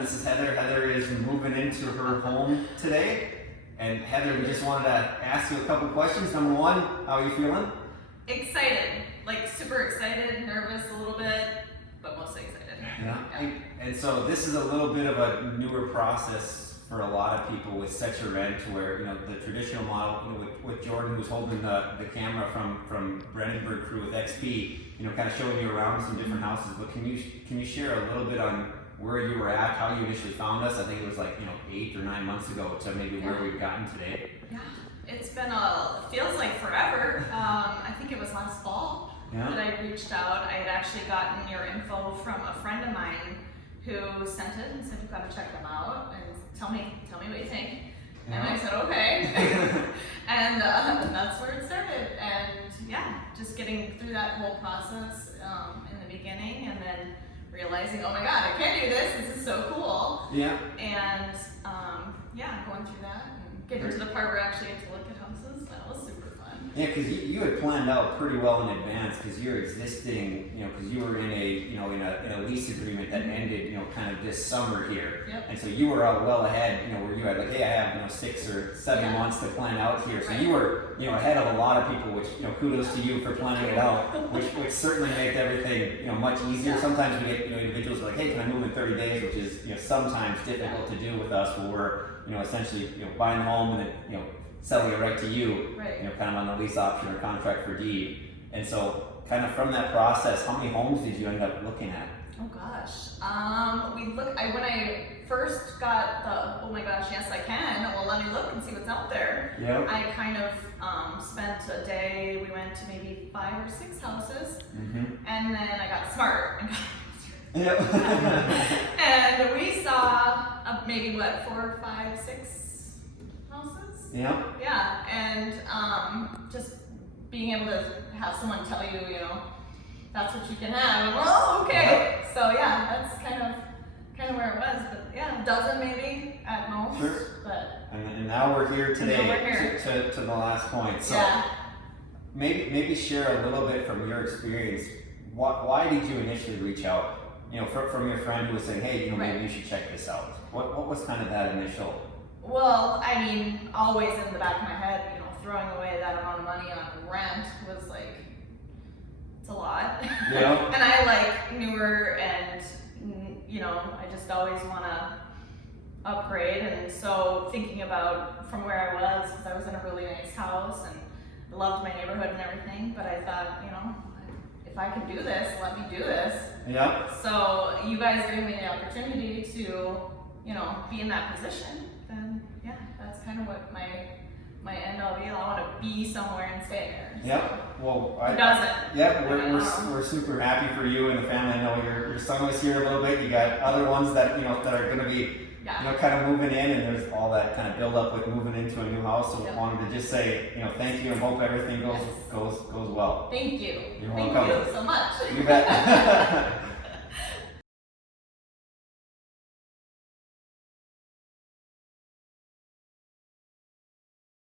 This is Heather. Heather is moving into her home today. And Heather, we just wanted to ask you a couple questions. Number one, how are you feeling? Excited, like super excited, nervous a little bit, but mostly excited. Yeah. And so this is a little bit of a newer process for a lot of people with such a rent, where the traditional model, with Jordan, who's holding the camera from Brandenburg crew with XP, kind of showing you around some different houses. But can you share a little bit on where you were at, how you initially found us? I think it was like 8 or 9 months ago to maybe where we've gotten today. Yeah, it's been it feels like forever. I think it was last fall that I reached out. I had actually gotten your info from a friend of mine who sent it and said, you've got to check them out and tell me what you think. And I said, okay. And that's where it started. And yeah, just getting through that whole process in the beginning, and then realizing, oh my God, I can do this. This is so cool. Yeah. And going through that and getting to the part where I actually get to look at houses. That was super fun. Yeah, because you had planned out pretty well in advance, because you're existing, because you were in a lease agreement that ended, kind of this summer here. Yep. And so you were out well ahead, where you had like, hey, I have 6 or 7 months to plan out here. So you were, ahead of a lot of people, which kudos to you for planning it out, which certainly made everything much easier. Sometimes we get individuals who are like, hey, can I move in 30 days, which is sometimes difficult to do with us, where we're essentially buying a home and then selling it right to you, kind of on the lease option or contract for deed. And so kind of from that process, how many homes did you end up looking at? Oh gosh, when I first got the, oh my gosh, yes I can, well let me look and see what's out there. Yep. I kind of spent a day, we went to maybe 5 or 6 houses, and then I got smart and Yep. and we saw maybe 4, 5, 6 houses. Yep. Yeah, and just being able to have someone tell you, that's what you can have. I'm like, oh, okay. Yep. So yeah, that's kind of where it was. But yeah, a dozen maybe at most. Sure. But and now we're here today. We're here. To the last point. So yeah. maybe share a little bit from your experience. Why did you initially reach out? From your friend who was saying, hey, maybe you should check this out. What was kind of that initial? Well, I mean, always in the back of my head, throwing away that amount of money on rent was like, it's a lot. Yeah. And I like newer, and I just always want to upgrade. And so thinking about from where I was, because I was in a really nice house and I loved my neighborhood and everything, but I thought, if I can do this, let me do this. Yeah. So you guys gave me the opportunity to, be in that position. Then yeah, that's kind of what my end all be all. I want to be somewhere and stay there. So. Yep. Well, Who doesn't? Yep. We're super happy for you and the family. I know your son was here a little bit. You got other ones that that are going to be kind of moving in, and there's all that kind of build up with moving into a new house. So wanted to just say thank you and hope everything goes well. Thank you. You're Thank welcome. you so much. You bet.